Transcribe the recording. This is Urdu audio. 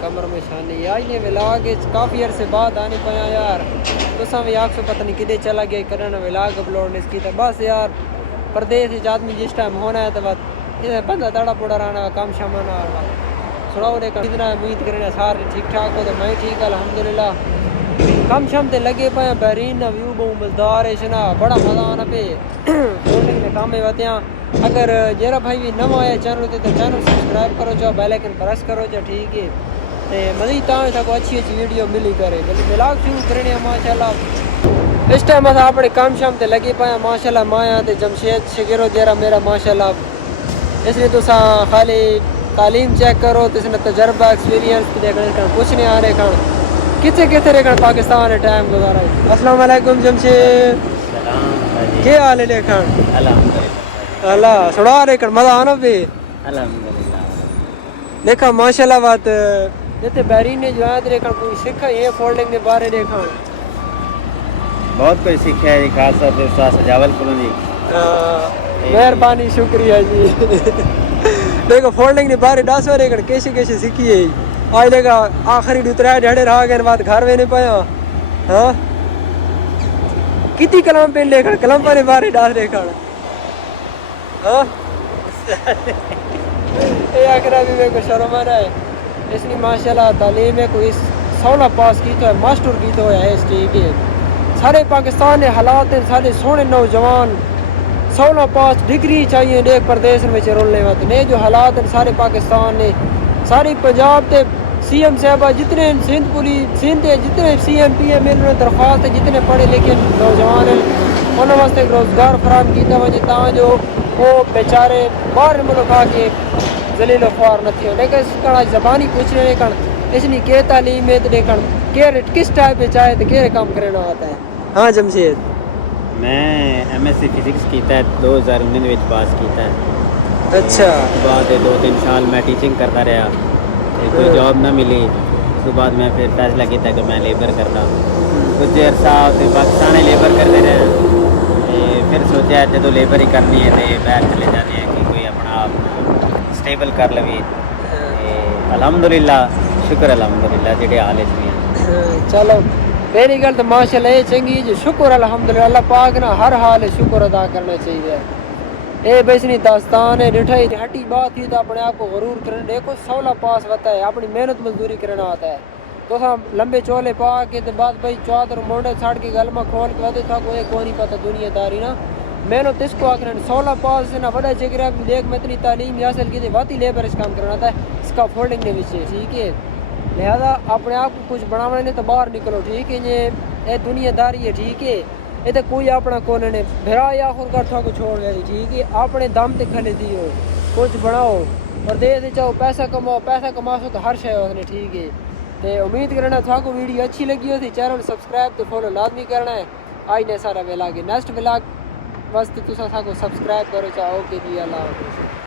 کمر میں شانی آج نے ولاگ کافی عرصے بعد آنے پایا یار تو بھی آپ سے پتہ نہیں کدے چلا گیا کرنا ولاگ اپلوڈ اس کی تو بس یار پردیس آدمی جس ٹائم ہونا ہے تو بس بندہ تڑا پڑا رہنا کام شامانا سناؤ نے کتنا امید کرنا سارے ٹھیک ٹھاک ہو تو میں ٹھیک ہے الحمدللہ کم شام تے لگے پایا بہرین ویو بہت مزدار ہے شنا بڑا مزہ آنا پہ فولڈنگ نے کام ہوتے ہیں اگر جیرا بھائی بھی نہ آیا چینل تے تو چینل سبسکرائب کرو چاہو بیل آئکن پریس کرو چاہو ٹھیک ہے تے مزید تاں تک اچھی ویڈیو ملی کرے ولاگ شروع کرنے ہیں ماشاءاللہ اس ٹائم اصل اپنے کام شام تے لگے پایا ماشاءاللہ مایا تے جمشید شگیرو جیرا میرا ماشاءاللہ اس لیے تو خالی تعلیم چیک کرو تو اس نے تجربہ ایکسپیرینس دیکھنے کچھ نہیں آ رہے کھان کتنے رہے پاکستان ہے ٹائم گزارا السلام علیکم جمشید کیا حال ہے دیکھان الحمدللہ اللہ سڑا رہے کھان مزہ آنا بھی الحمدللہ دیکھا ماشاءاللہ بات جیتے بحرین نے جو آیت دیکھا کوئی سکھا یہ فولڈنگ نے بارے دیکھا بہت کچھ سیکھا ہے جی خاص طور پہ استاد سجاول کروں جی مہربانی شکریہ جی دیکھو فولڈنگ نے بارے 10 ورے کھان کیسے سیکھی ہے آج لے گا آخری دوترا ڈھڑے رہا گئے بعد گھر میں نہیں پایا ہاں کتنی کلام پہ لے کھڑ کلام پہ بارے ڈاس دے کھڑ ہاں یہ آخرہ بھی میرے کو شرم آ رہا ہے اس نے ماشاءاللہ تعلیم ہے کوئی 16 پاس کی تو ہے ماسٹر کی تو ہے اس ٹھیک ہے سارے پاکستان نے حالات ہیں سارے سونے نوجوان 16 پاس ڈگری چاہیے ایک پردیس میں رولنے واتے نہیں جو حالات ہیں سارے پاکستان نے ساری پنجاب تے سی ایم صاحبہ جتنے سندھ پولیس سندھ جتنے سی ایم پی ایم انہوں نے درخواست ہے جتنے پڑھے لکھے نوجوان ہیں انہوں واسطے روزگار فراہم کیتا وجہ تاں جو وہ بیچارے باہر ملک آ کے ذلیل و خوار نہ تھے لیکن اس کا زبانی پوچھنے لیکن اس نے کیا تعلیم ہے لیکن کس ٹائپ پہ چاہے تو کیا کام کرنا ہوتا ہے ہاں جمشید میں ایم ایس سی فزکس کیتا ہے 2019 وچ پاس کیتا ہے اچھا بعد 2-3 سال میں ٹیچنگ کرتا رہا کوئی جاب نہ ملی اس کے بعد میں پھر فیصلہ کیا کہ میں لیبر کرتا کچھ عرصہ پاکستان لیبر کرتے رہے پھر سوچا جب لیبر ہی کرنی ہے تو باہر چلے جانے ہیں کہ کوئی اپنا آپ اسٹیبل کر لوی الحمدللہ شکر الحمدللہ جڑے حال اس میں چلو میری گل تو ماشاءاللہ یہ چنگی جو شکر الحمدللہ اللہ پاک نا ہر حال شکر ادا کرنا چاہیے اے بیسنی داستان ہے ڈٹھائی ہٹی بات ہی تو اپنے آپ کو غرور کرنے دیکھو 16 پاس ہوتا ہے اپنی محنت مزدوری کرنا آتا ہے تو ہم لمبے چولے پا کے بعد بھائی چادر مونڈے چھاڑ کے گلما کھول کے ودے تھا کوئی نہیں پتہ دنیا داری نا محنت اس کو آخر 16 پاس سے نہ بڑا جگرا دیکھ میں اتنی تعلیم حاصل کی تھی واتی لیبر اس کام کرنا تھا اس کا فولڈنگ نے وچے ٹھیک ہے لہذا اپنے آپ کو کچھ بنانے نے تو باہر نکلو ٹھیک ہے یہ دنیا داری ہے ٹھیک ہے یہ تو کوئی اپنا کون نے بھرا یا خود کر تھا کو چھوڑ گیا ٹھیک ہے اپنے دم تے کھلے دیو کچھ بناؤ اور دے چاہو پیسہ کماؤ تو ہر شے ہونے ٹھیک ہے تے امید کرنا تھا کو ویڈیو اچھی لگی ہو تھی چینل سبسکرائب تے فالو لازمی کرنا ہے آج نے سارا ولاگ نیکسٹ ولاگ واسطے تسا کو سبسکرائب کرو چاہو اوکے جی اللہ حافظ